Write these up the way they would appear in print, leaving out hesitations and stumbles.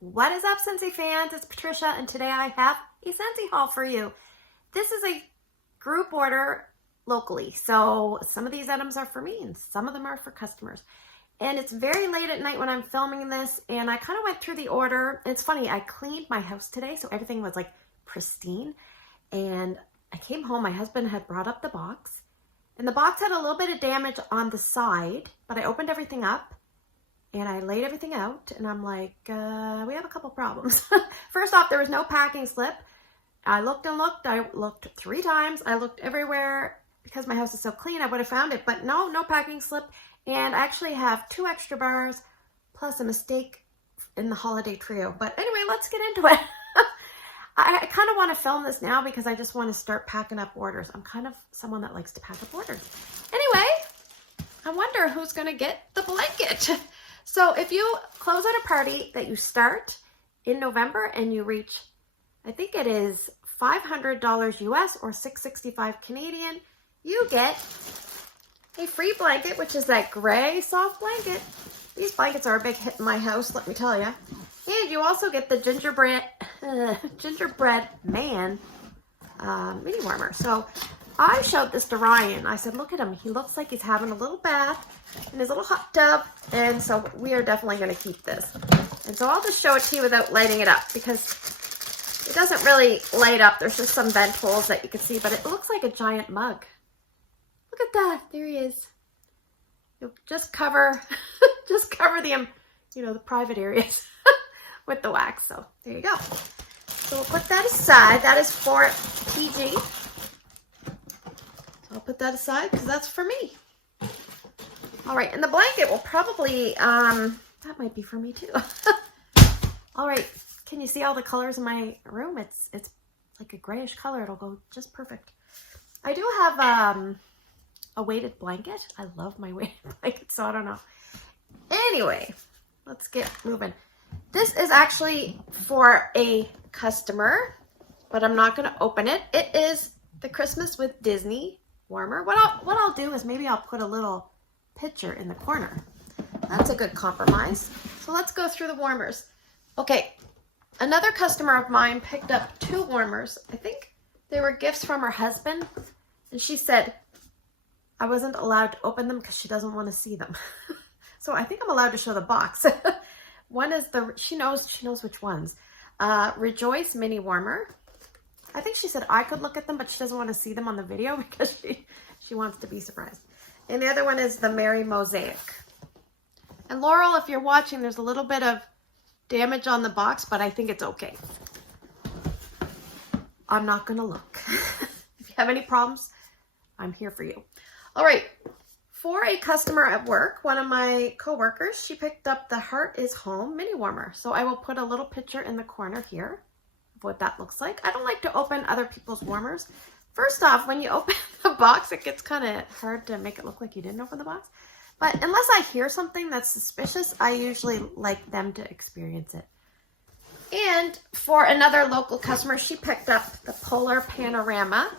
What is up, Scentsy fans? It's Patricia, and today I have a Scentsy haul for you. This is a group order locally, so some of these items are for me and some of them are for customers. And it's very late at night when I'm filming this, and I kind of went through the order. It's funny, I cleaned my house today, so everything was like pristine. And I came home, my husband had brought up the box, and the box had a little bit of damage on the side, but I opened everything up. And I laid everything out, and I'm like, we have a couple problems. First off, there was no packing slip. I looked and looked. I looked 3 times. I looked everywhere. Because my house is so clean, I would have found it. But no packing slip. And I actually have 2 extra bars, plus a mistake in the holiday trio. But anyway, let's get into it. I kind of want to film this now because I just want to start packing up orders. I'm kind of someone that likes to pack up orders. Anyway, I wonder who's going to get the blanket. So if you close at a party that you start in November and you reach, I think it is $500 US or $665 Canadian, you get a free blanket, which is that gray soft blanket. These blankets are a big hit in my house, let me tell you. And you also get the gingerbread man mini warmer. So I showed this to Ryan. I said, look at him. He looks like he's having a little bath in his little hot tub. And so we are definitely going to keep this. And so I'll just show it to you without lighting it up because it doesn't really light up. There's just some vent holes that you can see, but it looks like a giant mug. Look at that. There he is. You'll just cover, the, the private areas with the wax. So there you go. So we'll put that aside. That is for PG. I'll put that aside because that's for me. All right, and the blanket will probably, that might be for me too. All right, can you see all the colors in my room? It's like a grayish color. It'll go just perfect. I do have a weighted blanket. I love my weighted blanket, so I don't know. Anyway, let's get moving. This is actually for a customer, but I'm not going to open it. It is the Christmas with Disney warmer. What I'll do is maybe I'll put a little picture in the corner. That's a good compromise. So let's go through the warmers. Okay, another customer of mine picked up 2 warmers. I think they were gifts from her husband, and she said I wasn't allowed to open them because she doesn't want to see them. So I think I'm allowed to show the box. One is she knows which ones. Rejoice mini warmer. I think she said I could look at them, but she doesn't want to see them on the video because she wants to be surprised. And the other one is the Merry Mosaic. And Laurel, if you're watching, there's a little bit of damage on the box, but I think it's okay. I'm not going to look. If you have any problems, I'm here for you. All right. For a customer at work, one of my coworkers, she picked up the Heart is Home mini warmer. So I will put a little picture in the corner here of what that looks like. I don't like to open other people's warmers. First off, when you open the box, it gets kind of hard to make it look like you didn't open the box. But unless I hear something that's suspicious, I usually like them to experience it. And for another local customer, she picked up the Polar Panorama.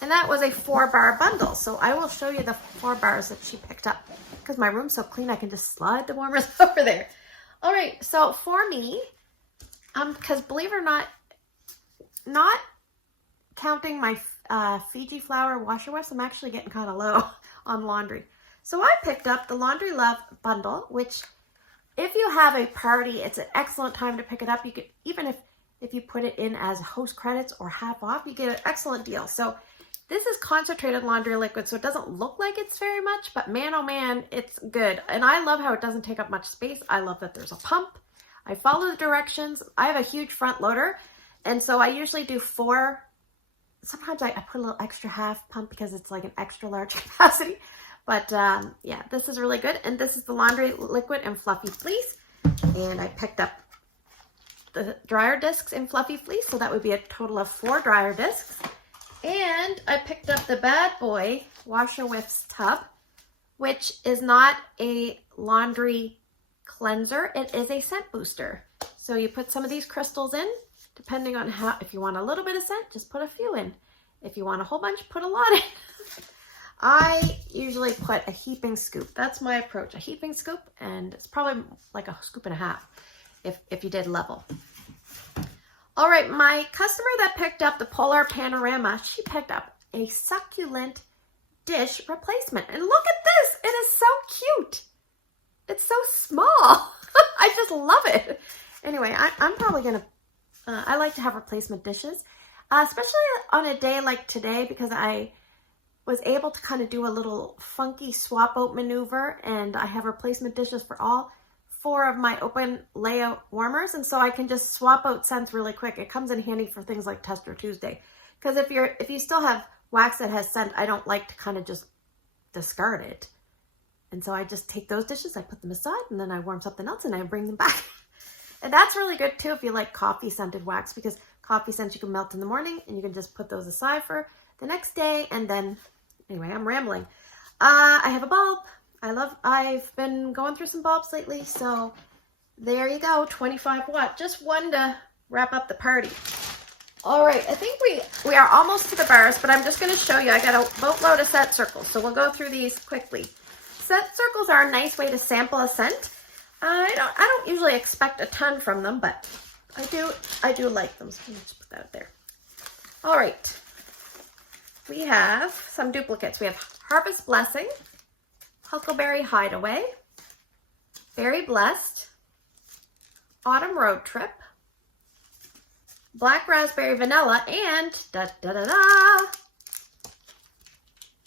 And that was a 4-bar bundle. So I will show you the 4 bars that she picked up. Because my room's so clean, I can just slide the warmers over there. All right, so for me, because believe it or not counting my Fiji flower washer wefts, I'm actually getting kind of low on laundry. So I picked up the Laundry Love bundle, which if you have a party, it's an excellent time to pick it up. You could, even if you put it in as host credits or half off, you get an excellent deal. So this is concentrated laundry liquid, so it doesn't look like it's very much, but man, oh man, it's good. And I love how it doesn't take up much space. I love that there's a pump. I follow the directions. I have a huge front loader, and so I usually do 4. Sometimes I put a little extra half pump because it's like an extra large capacity. But yeah, this is really good. And this is the laundry liquid and fluffy fleece. And I picked up the dryer discs in fluffy fleece. So that would be a total of 4 dryer discs. And I picked up the Bad Boy Washer Whiffs tub, which is not a laundry cleanser. It is a scent booster. So you put some of these crystals in. Depending on if you want a little bit of scent, just put a few in. If you want a whole bunch, put a lot in. I usually put a heaping scoop. That's my approach, a heaping scoop, and it's probably like a scoop and a half if you did level. All right, my customer that picked up the Polar Panorama, she picked up a succulent dish replacement. And look at this, it is so cute. It's so small. I just love it. Anyway, I'm probably gonna, I like to have replacement dishes, especially on a day like today, because I was able to kind of do a little funky swap out maneuver, and I have replacement dishes for all 4 of my open layout warmers, and so I can just swap out scents really quick. It comes in handy for things like Tester Tuesday, because if you still have wax that has scent, I don't like to kind of just discard it. And so I just take those dishes, I put them aside, and then I warm something else and I bring them back. And that's really good too if you like coffee scented wax, because coffee scents you can melt in the morning and you can just put those aside for the next day. And then, anyway, I'm rambling. I have a bulb. I've been going through some bulbs lately, so there you go, 25 watt, just one to wrap up the party. All right, I think we are almost to the bars, but I'm just gonna show you, I got a boatload of scent circles, so we'll go through these quickly. Scent circles are a nice way to sample a scent. I don't usually expect a ton from them, but I do like them, so let me just put that out there. All right, we have some duplicates. We have Harvest Blessing, Huckleberry Hideaway, Berry Blessed, Autumn Road Trip, Black Raspberry Vanilla, and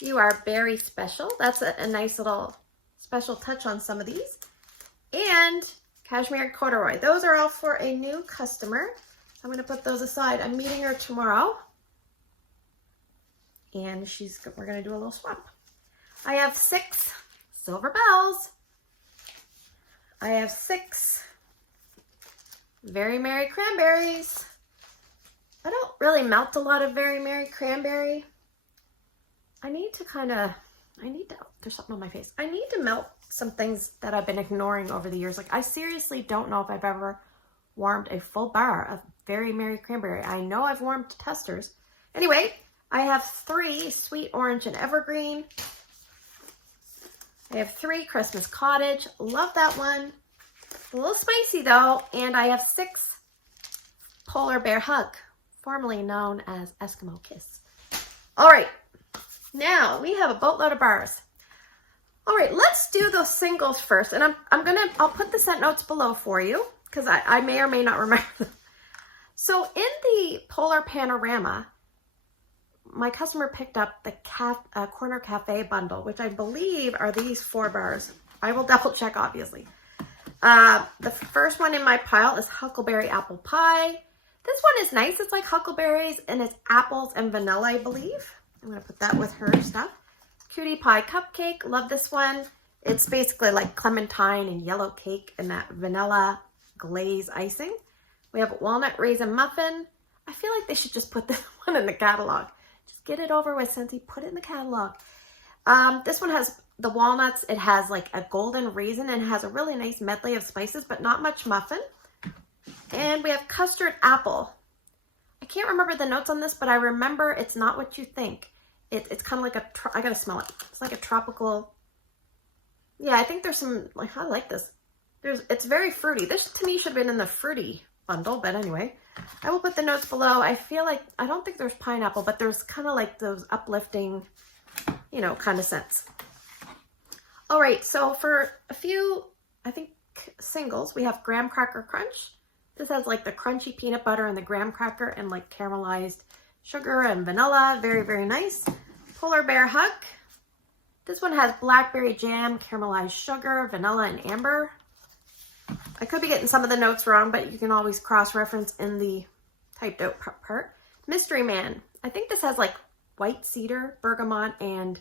You Are Berry Special. That's a nice little special touch on some of these. And Cashmere Corduroy. Those are all for a new customer. I'm going to put those aside. I'm meeting her tomorrow, and we're going to do a little swap. I have 6 Silver Bells. I have 6 Very Merry Cranberries. I don't really melt a lot of Very Merry Cranberry. There's something on my face. I need to melt some things that I've been ignoring over the years. Like, I seriously don't know if I've ever warmed a full bar of Very Merry Cranberry. I know I've warmed Testers. Anyway, I have 3 Sweet Orange and Evergreen. I have 3 Christmas Cottage. Love that one. A little spicy though. And I have 6 Polar Bear Hug, formerly known as Eskimo Kiss. All right, now we have a boatload of bars. All right, let's do those singles first. And I'll put the scent notes below for you, because I may or may not remember them. So in the Polar Panorama, my customer picked up the Corner Cafe bundle, which I believe are these 4 bars. I will double check, obviously. The first one in my pile is Huckleberry Apple Pie. This one is nice. It's like huckleberries, and it's apples and vanilla, I believe. I'm going to put that with her stuff. Cutie Pie Cupcake. Love this one. It's basically like clementine and yellow cake and that vanilla glaze icing. We have Walnut Raisin Muffin. I feel like they should just put this one in the catalog. Just get it over with, Scentsy. Put it in the catalog. This one has the walnuts. It has like a golden raisin and has a really nice medley of spices, but not much muffin. And we have Custard Apple. I can't remember the notes on this, but I remember it's not what you think. It's kind of like I gotta smell it. It's like a tropical, yeah, I think there's some, like, I like this. It's very fruity. This to me should have been in the fruity bundle, but anyway. I will put the notes below. I feel like, I don't think there's pineapple, but there's kind of like those uplifting, you know, kind of scents. All right, so for a few, I think, singles, we have Graham Cracker Crunch. This has like the crunchy peanut butter and the graham cracker and like caramelized sugar and vanilla. Very, very nice. Polar Bear Hug. This one has blackberry jam, caramelized sugar, vanilla, and amber. I could be getting some of the notes wrong, but you can always cross-reference in the typed out part. Mystery Man. I think this has like white cedar, bergamot, and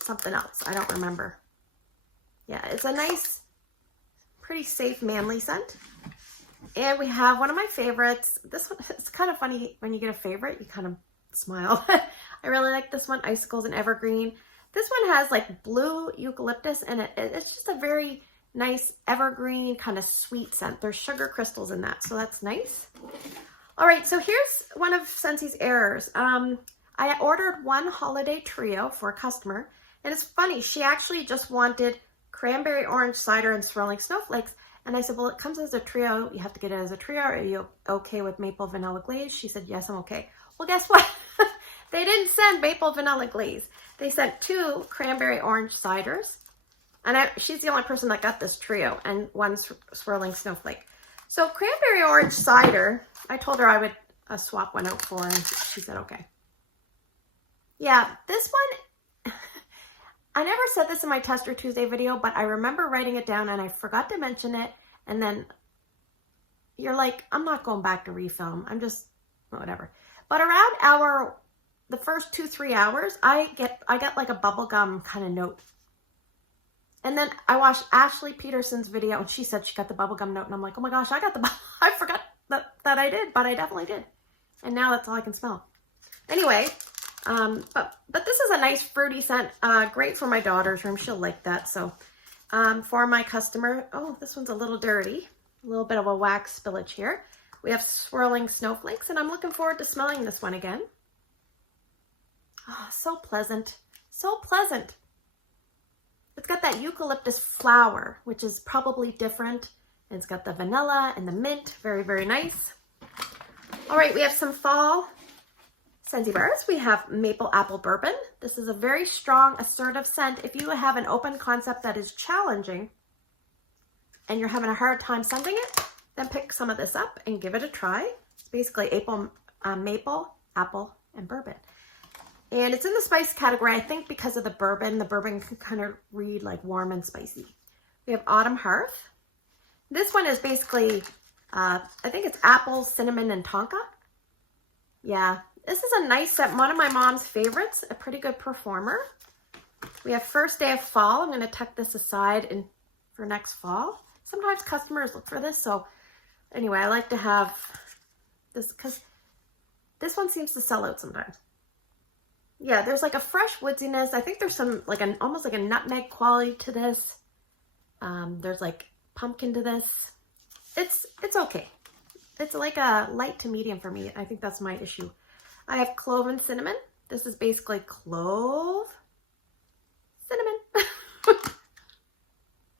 something else. I don't remember. Yeah, it's a nice, pretty safe, manly scent. And we have one of my favorites. This one, it's kind of funny when you get a favorite, you kind of smile. I really like this one, Icicles and Evergreen. This one has like blue eucalyptus, and it's just a very nice evergreen kind of sweet scent. There's sugar crystals in that, so that's nice. All right, so here's one of Scentsy's errors. I ordered one holiday trio for a customer, and it's funny, she actually just wanted cranberry orange cider and swirling snowflakes. And I said, well, it comes as a trio. You have to get it as a trio. Are you okay with maple vanilla glaze? She said, yes, I'm okay. Well, guess what? They didn't send maple vanilla glaze. They sent 2 cranberry orange ciders. And she's the only person that got this trio, and 1 swirling snowflake. So cranberry orange cider, I told her I would swap one out for her, and she said, okay. Yeah, this one, I never said this in my Tester Tuesday video, but I remember writing it down and I forgot to mention it. And then you're like, I'm not going back to refilm. I'm just, whatever. But around the first 2-3 hours, I get like a bubblegum kind of note. And then I watched Ashley Peterson's video and she said she got the bubblegum note. And I'm like, oh my gosh, I forgot that I did, but I definitely did. And now that's all I can smell. Anyway, but this is a nice fruity scent, great for my daughter's room. She'll like that. So for my customer, oh, this one's a little dirty, a little bit of a wax spillage here. We have swirling snowflakes, and I'm looking forward to smelling this one again. Oh, so pleasant, so pleasant. It's got that eucalyptus flower, which is probably different. And it's got the vanilla and the mint, very, very nice. All right, we have some fall Scentsy bars. We have maple apple bourbon. This is a very strong, assertive scent. If you have an open concept that is challenging and you're having a hard time scenting it, then pick some of this up and give it a try. It's basically maple, apple, and bourbon. And it's in the spice category, I think, because of the bourbon. The bourbon can kind of read like warm and spicy. We have Autumn Hearth. This one is basically, I think it's apple, cinnamon, and tonka. Yeah, this is a nice scent. One of my mom's favorites, a pretty good performer. We have First Day of Fall. I'm going to tuck this aside for next fall. Sometimes customers look for this. So anyway, I like to have this because this one seems to sell out sometimes. Yeah, there's like a fresh woodsiness. I think there's some almost like a nutmeg quality to this. There's like pumpkin to this. It's okay. It's like a light to medium for me. I think that's my issue. I have clove and cinnamon. This is basically clove, cinnamon.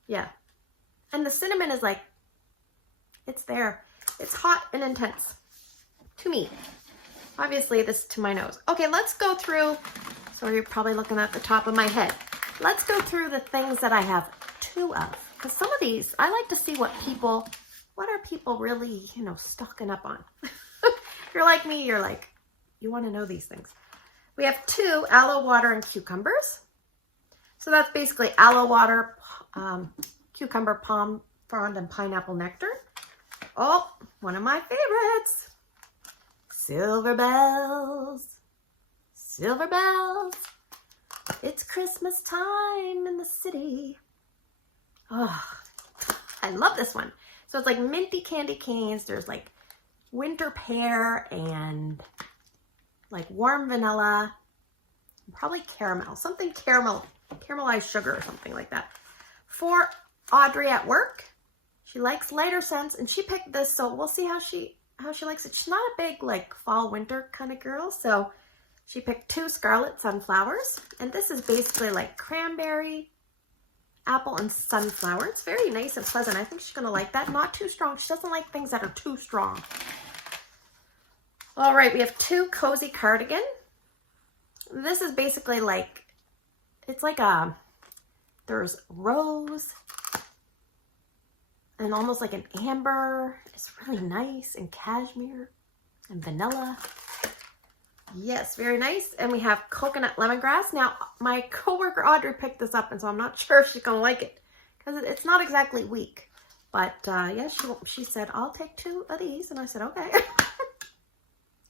Yeah. And the cinnamon is like, it's there. It's hot and intense to me. Obviously, this to my nose. Okay, let's go through. So you're probably looking at the top of my head. Let's go through the things that I have 2 of. Because some of these, I like to see what are people really, stocking up on. If you're like me, you're like, you want to know these things. We have 2 aloe water and cucumbers. So that's basically aloe water, cucumber, palm frond, and pineapple nectar. Oh, one of my favorites. Silver bells, silver bells. It's Christmas time in the city. Oh, I love this one. So it's like minty candy canes. There's like winter pear and like warm vanilla, probably caramel, something caramelized sugar or something like that. For Audrey at work, she likes lighter scents and she picked this. So we'll see how she likes it. She's not a big like fall winter kind of girl, so she picked 2 scarlet sunflowers, and this is basically like cranberry, apple, and sunflower. It's very nice and pleasant. I think she's gonna like that. Not too strong. She doesn't like things that are too strong. All right, we have 2 cozy cardigan. This is basically like, it's like there's rose and almost like an amber. It's really nice, and cashmere and vanilla. Yes, very nice. And we have coconut lemongrass. Now, my coworker Audrey picked this up, and so I'm not sure if she's gonna like it because it's not exactly weak. But yeah, she said, I'll take 2 of these, and I said, okay.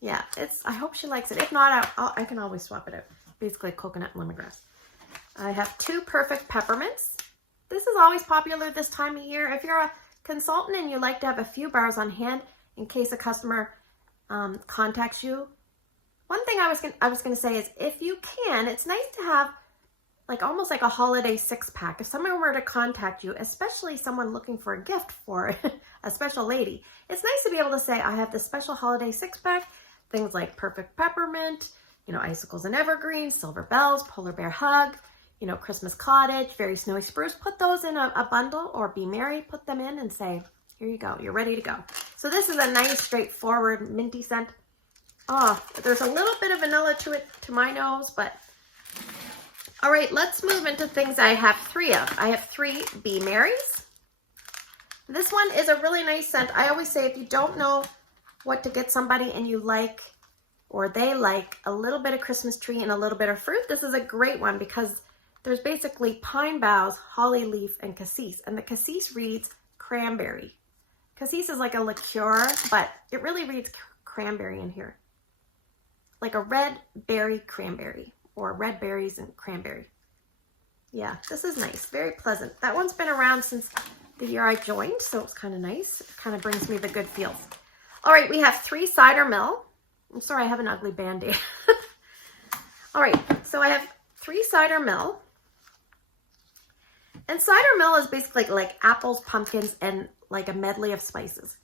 Yeah, I hope she likes it. If not, I can always swap it out. Basically, coconut and lemongrass. I have 2 perfect peppermints. This is always popular this time of year. If you're a consultant and you like to have a few bars on hand in case a customer contacts you, one thing I was gonna say is if you can, it's nice to have like almost like a holiday 6-pack. If someone were to contact you, especially someone looking for a gift for a special lady, it's nice to be able to say, I have this special holiday 6-pack, things like perfect peppermint, You know, Icicles and Evergreens, Silver Bells, Polar Bear Hug, you know, Christmas Cottage, Very Snowy Spruce. Put those in a bundle, or Be Merry, put them in and say, here you go, you're ready to go. So this is a nice, straightforward, minty scent. Oh, there's a little bit of vanilla to it, to my nose, but all right, let's move into things I have 3 of. I have 3 Be Merries. This one is a really nice scent. I always say if you don't know what to get somebody and you like, or they like, a little bit of Christmas tree and a little bit of fruit, this is a great one because there's basically pine boughs, holly leaf, and cassis. And the cassis reads cranberry. Cassis is like a liqueur, but it really reads cranberry in here. Like a red berry cranberry, or red berries and cranberry. Yeah, this is nice, very pleasant. That one's been around since the year I joined, so it's kind of nice. It kind of brings me the good feels. All right, we have 3 Cider Mill. I'm sorry, I have an ugly Band-Aid. All right, so I have 3 Cider Mill. And Cider Mill is basically like apples, pumpkins, and like a medley of spices.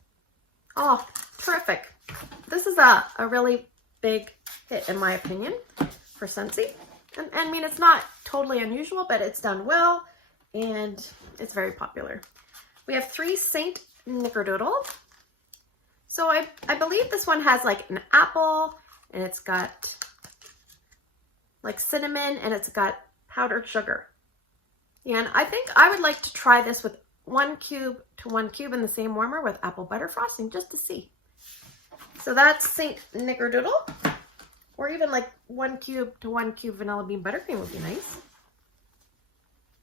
Oh, terrific. This is a really big hit, in my opinion, for Scentsy. And I mean, it's not totally unusual, but it's done well, and it's very popular. We have 3 Saint Nickerdoodle. So I believe this one has like an apple, and it's got like cinnamon, and it's got powdered sugar. And I think I would like to try this with 1 cube to 1 cube in the same warmer with apple butter frosting, just to see. So that's Saint Nickerdoodle. Or even like 1 cube to 1 cube vanilla bean buttercream would be nice.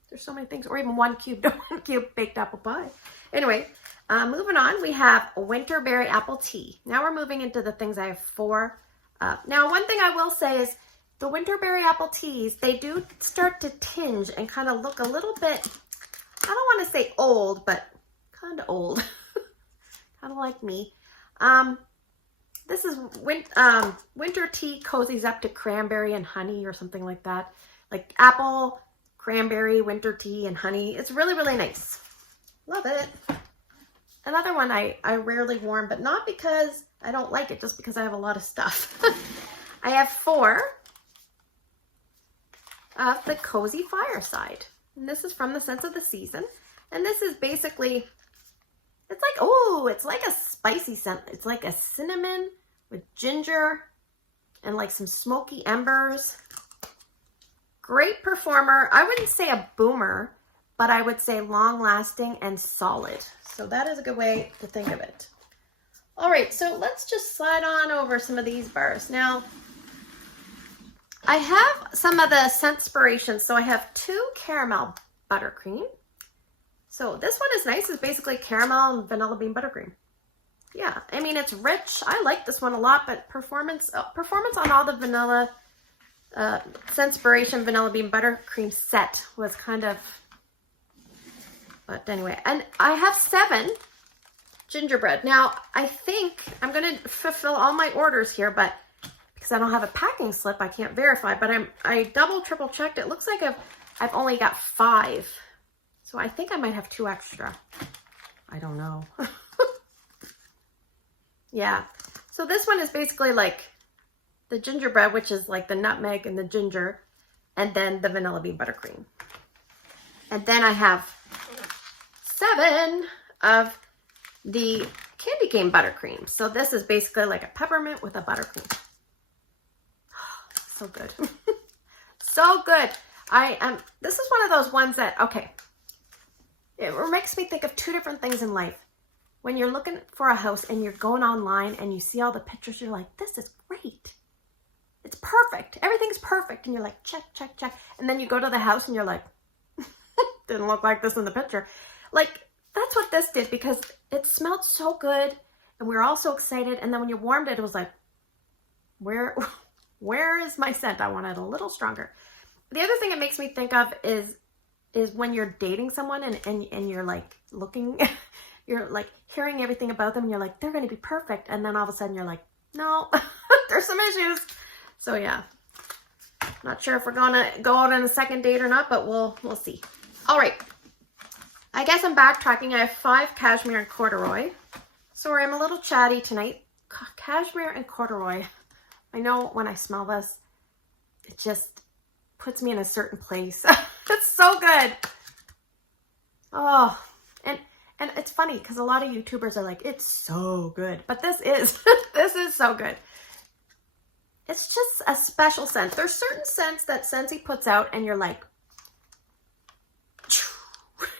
There's so many things. Or even 1 cube to 1 cube baked apple pie. Anyway, moving on, we have Winterberry Apple Tea. Now we're moving into the things I have 4. Now, one thing I will say is the Winterberry Apple Teas, they do start to tinge and kind of look a little bit, I don't want to say old, but kind of old. Kind of like me. This is winter tea cozies up to cranberry and honey or something like that. Like apple, cranberry, winter tea, and honey. It's really, really nice. Love it. Another one I rarely warm, but not because I don't like it, just because I have a lot of stuff. I have 4 of the Cozy Fireside. And this is from the Scents of the Season. And this is basically, it's like, oh, it's like a spicy scent. It's like a cinnamon with ginger and like some smoky embers. Great performer. I wouldn't say a boomer, but I would say long lasting and solid. So that is a good way to think of it. All right, so let's just slide on over some of these bars. Now, I have some of the Senspiration. So I have 2 caramel buttercream. So this one is nice. It's basically caramel and vanilla bean buttercream. Yeah, I mean, it's rich. I like this one a lot, but performance on all the vanilla Senspiration vanilla bean buttercream set was kind of, but anyway. And I have 7 gingerbread. Now, I think I'm going to fulfill all my orders here, but because I don't have a packing slip, I can't verify, but I double, triple checked. It looks like I've only got 5. So I think I might have 2 extra. I don't know. Yeah. So this one is basically like the gingerbread, which is like the nutmeg and the ginger, and then the vanilla bean buttercream. And then I have 7 of the candy cane buttercream. So this is basically like a peppermint with a buttercream. So good. So good. This is one of those ones that, okay, it makes me think of 2 different things in life. When you're looking for a house and you're going online and you see all the pictures, you're like, this is great. It's perfect. Everything's perfect. And you're like, check, check, check. And then you go to the house and you're like, didn't look like this in the picture. Like, that's what this did, because it smelled so good and we were all so excited. And then when you warmed it, it was like, where is my scent? I want it a little stronger. The other thing it makes me think of is when you're dating someone and you're like looking, you're like hearing everything about them and you're like, they're going to be perfect. And then all of a sudden you're like, no, there's some issues. So yeah, not sure if we're going to go out on a second date or not, but we'll see. All right. I guess I'm backtracking. I have 5 cashmere and corduroy. Sorry, I'm a little chatty tonight. Cashmere and corduroy. I know when I smell this, it just puts me in a certain place. It's so good. Oh, and it's funny because a lot of YouTubers are like, it's so good, but this is, this is so good. It's just a special scent. There's certain scents that Scentsy puts out and you're like,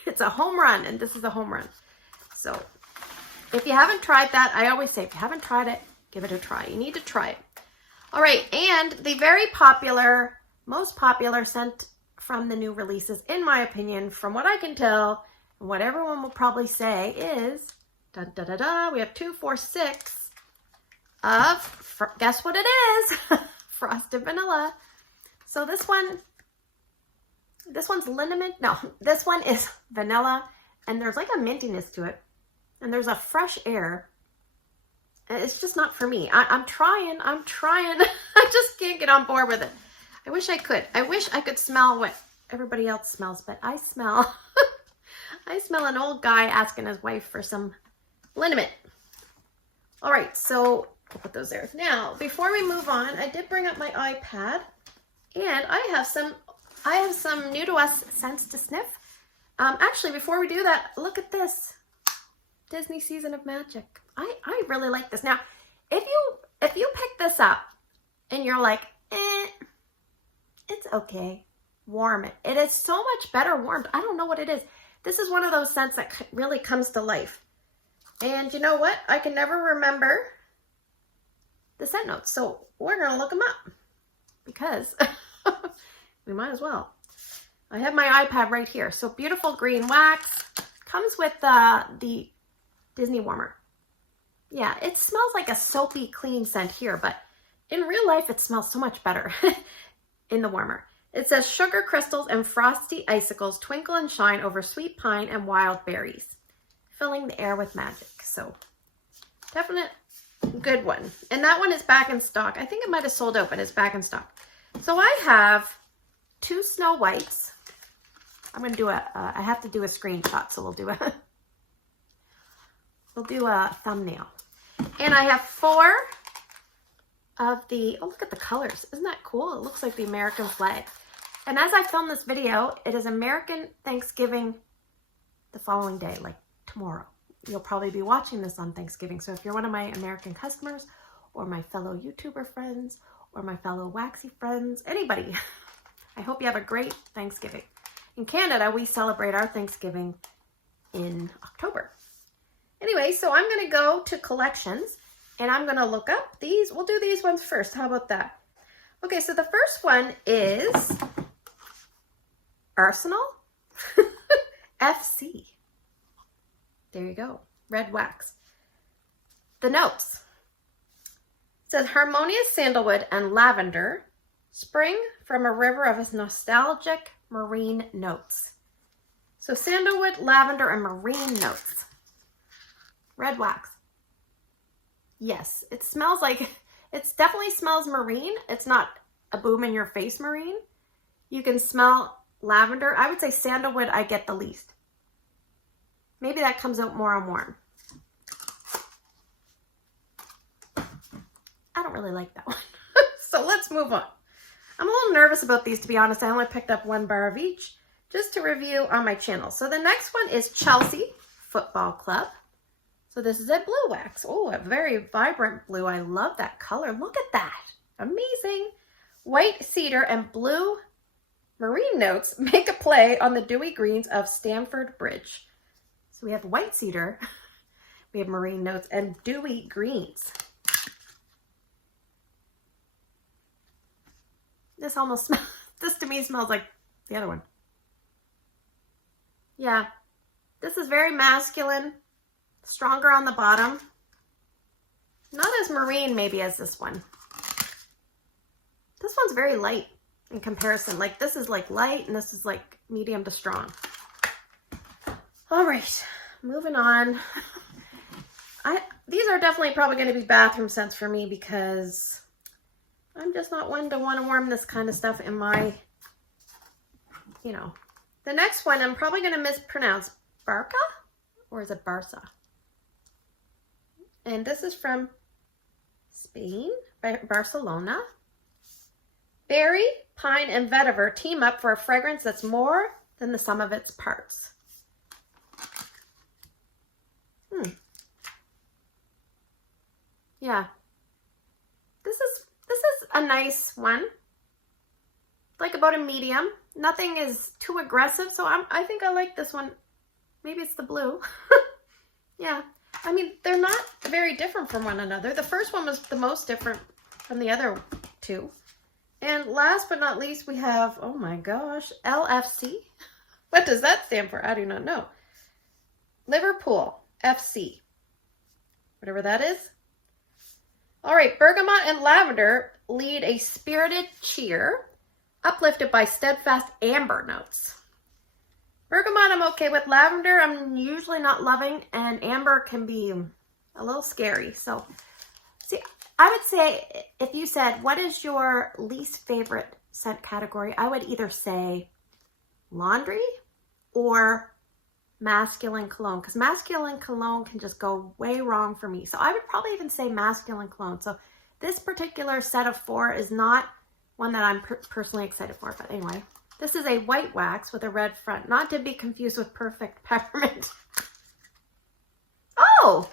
it's a home run, and this is a home run. So if you haven't tried that, I always say, if you haven't tried it, give it a try. You need to try it. All right, and the very popular, most popular scent from the new releases, in my opinion, from what I can tell, and what everyone will probably say is, dun, da, da, da, we have 2, 4, 6 of, guess what it is? Frosted vanilla. So this one's liniment. No, this one is vanilla, and there's like a mintiness to it, and there's a fresh air. It's just not for me. I'm trying. I just can't get on board with it. I wish I could. I wish I could smell what everybody else smells, but I smell, I smell an old guy asking his wife for some liniment. All right, so I'll put those there. Now, before we move on, I did bring up my iPad, and I have some new to us scents to sniff. Actually, before we do that, look at this. Disney Season of Magic. I really like this. Now, if you pick this up and you're like, it's okay, warm it. It is so much better warmed. I don't know what it is. This is one of those scents that really comes to life. And you know what? I can never remember the scent notes. So we're going to look them up because we might as well. I have my iPad right here. So beautiful green wax. Comes with the Disney warmer. Yeah, it smells like a soapy, clean scent here, but in real life, it smells so much better in the warmer. It says sugar crystals and frosty icicles twinkle and shine over sweet pine and wild berries, filling the air with magic. So definite good one. And that one is back in stock. I think it might have sold out, but it's back in stock. So I have 2 Snow Whites. I'm going to do I have to do a screenshot, so we'll do a thumbnail. And I have 4 of the, oh, look at the colors. Isn't that cool? It looks like the American flag. And as I film this video, it is American Thanksgiving the following day, like tomorrow. You'll probably be watching this on Thanksgiving. So if you're one of my American customers or my fellow YouTuber friends or my fellow waxy friends, anybody, I hope you have a great Thanksgiving. In Canada, we celebrate our Thanksgiving in October. Anyway, so I'm going to go to collections and I'm going to look up these. We'll do these ones first. How about that? Okay, so the first one is Arsenal FC. There you go. Red wax. The notes. It says harmonious sandalwood and lavender spring from a river of nostalgic marine notes. So sandalwood, lavender, and marine notes. Red wax. Yes, it smells like, it definitely smells marine. It's not a boom in your face marine. You can smell lavender. I would say sandalwood I get the least. Maybe that comes out more on warm. I don't really like that one. So let's move on. I'm a little nervous about these, to be honest. I only picked up 1 bar of each just to review on my channel. So the next one is Chelsea Football Club. So this is a blue wax. Oh, a very vibrant blue. I love that color. Look at that. Amazing. White cedar and blue marine notes make a play on the dewy greens of Stamford Bridge. So we have white cedar, we have marine notes, and dewy greens. This almost smells, this to me smells like the other one. Yeah, this is very masculine, stronger on the bottom. Not as marine maybe as this one. This one's very light in comparison. Like this is like light and this is like medium to strong. All right, moving on. These are definitely probably going to be bathroom scents for me because I'm just not one to want to warm this kind of stuff in my, you know. The next one I'm probably going to mispronounce. Barca? Or is it Barca? And this is from Spain, Barcelona. Berry, pine, and vetiver team up for a fragrance that's more than the sum of its parts. Yeah. This is a nice one. Like about a medium. Nothing is too aggressive, so I think I like this one. Maybe it's the blue. Yeah. I mean, they're not very different from one another. The first one was the most different from the other two. And last but not least, we have, oh my gosh, LFC. What does that stand for? I do not know. Liverpool FC. Whatever that is. All right, bergamot and lavender lead a spirited cheer, uplifted by steadfast amber notes. Bergamot I'm okay with. Lavender I'm usually not loving, and amber can be a little scary. So, see, I would say if you said, what is your least favorite scent category? I would either say laundry or masculine cologne, because masculine cologne can just go way wrong for me. So I would probably even say masculine cologne. So this particular set of 4 is not one that I'm personally excited for, but anyway. This is a white wax with a red front, not to be confused with Perfect Peppermint. Oh,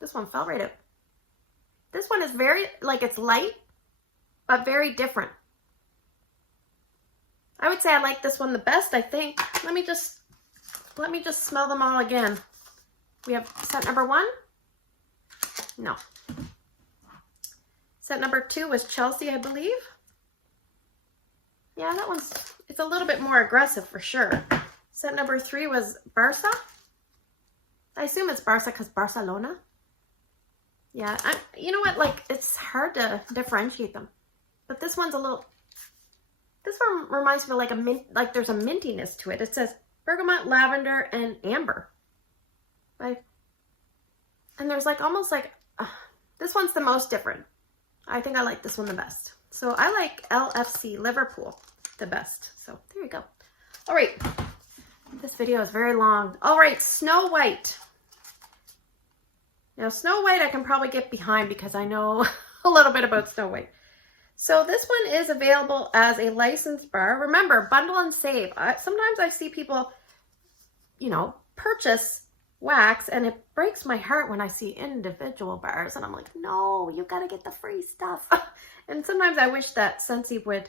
this one fell right out. This one is very, like, it's light, but very different. I would say I like this one the best, I think. Let me just smell them all again. We have scent number 1. No. Scent number 2 was Chelsea, I believe. Yeah, that one's, it's a little bit more aggressive for sure. Scent number 3 was Barca. I assume it's Barca because Barcelona. Yeah, you know what, like, it's hard to differentiate them. But this one's a little, this one reminds me of like a mint, like there's a mintiness to it. It says bergamot, lavender, and amber. And there's like almost like, this one's the most different. I think I like this one the best. So I like LFC, Liverpool, the best. So there you go. All right, this video is very long. All right, Snow White. Now Snow White I can probably get behind because I know a little bit about Snow White. So this one is available as a licensed bar. Remember, bundle and save. Sometimes I see people, you know, purchase wax and it breaks my heart when I see individual bars and I'm like, no, you gotta get the free stuff. And sometimes I wish that Scentsy would,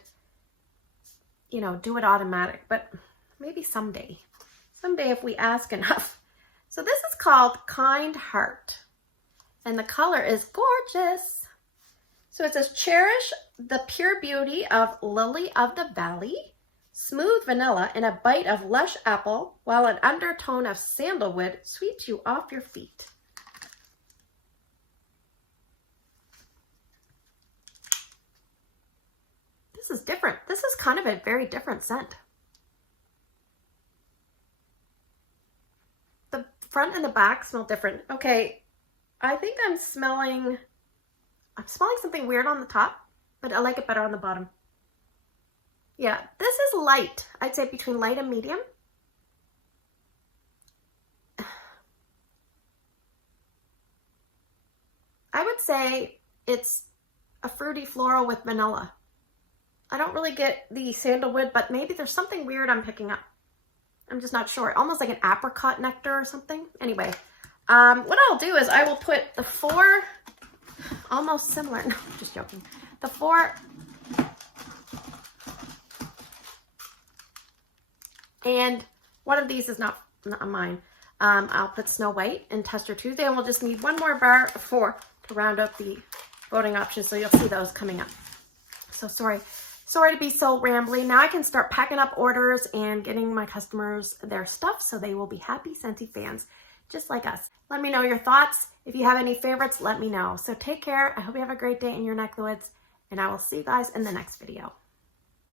you know, do it automatic, but maybe someday if we ask enough. So this is called Kind Heart and the color is gorgeous. So it says, cherish the pure beauty of lily of the valley, smooth vanilla and a bite of lush apple, while an undertone of sandalwood sweeps you off your feet. This is different. This is kind of a very different scent. The front and the back smell different. Okay, I think I'm smelling something weird on the top, but I like it better on the bottom. Yeah, this is light. I'd say between light and medium. I would say it's a fruity floral with vanilla. I don't really get the sandalwood, but maybe there's something weird I'm picking up. I'm just not sure. Almost like an apricot nectar or something. Anyway, what I'll do is I will put the 4 almost similar. No, I'm just joking. The 4 and one of these is not mine. I'll put Snow White and Tester Tuesday, and we'll just need one more bar of 4 to round up the voting options, so you'll see those coming up. So sorry to be so rambly. Now I can start packing up orders and getting my customers their stuff so they will be happy Scentsy fans just like us. Let me know your thoughts. If you have any favorites, let me know. So take care. I hope you have a great day in your neck of the woods, and I will see you guys in the next video.